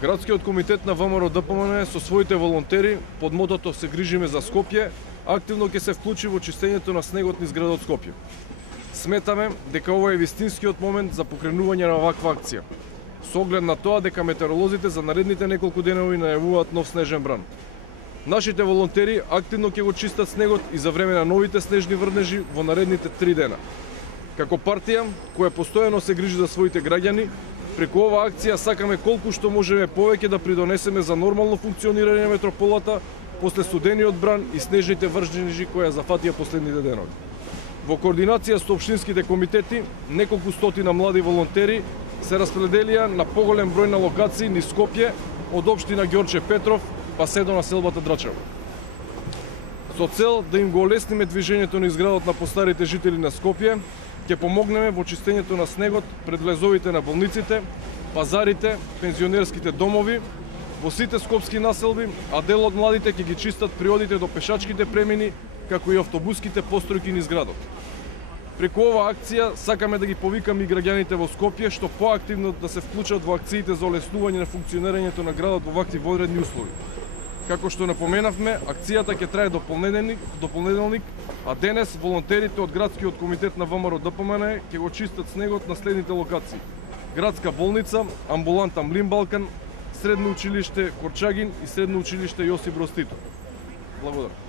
Градскиот комитет на ВМРО ДПМН со своите волонтери под мотото "Се грижиме за Скопје" активно ќе се вклучи во чистењето на снегот низ градот Скопје. Сметаме дека ова е вистинскиот момент за покренување на ваква акција, со оглед на тоа дека метеоролозите за наредните неколку денови најавуваат нов снежен бран. Нашите волонтери активно ќе го чистат снегот и за време на новите снежни врнежи во наредните 3 дена. Како партија која постојано се грижи за своите граѓани, преку оваа акција сакаме колку што можеме повеќе да придонесеме за нормално функционирање на метрополата после студениот бран и снежните врнежи кои ја зафатија последните денови. Во координација со општинските комитети, неколку стотина млади волонтери се распределија на поголем број на локации низ Скопје од општина Ѓорче Петров па се до населбата Драчево. Со цел да им го олесниме движењето низ градот на постарите жители на Скопје, ќе помогнеме во чистењето на снегот пред влезовите на болниците, пазарите, пензионерските домови, во сите скопски населби, а дел од младите ќе ги чистат при одите до пешачките премини, како и автобуските постројки низ градот. Преку оваа акција сакаме да ги повикаме и граѓаните во Скопје што поактивно да се вклучат во акциите за олеснување на функционирањето на градот во вакви вонредни услови. Како што напоменавме, акцијата ќе трае до понеделник, а денес волонтерите од Градскиот комитет на ВМРО ДПМН ќе го чистат снегот на следните локации: Градска болница, амбуланта Млин Балкан, Средно училиште Корчагин и Средно училиште Јосип Брз Тито. Благодарам.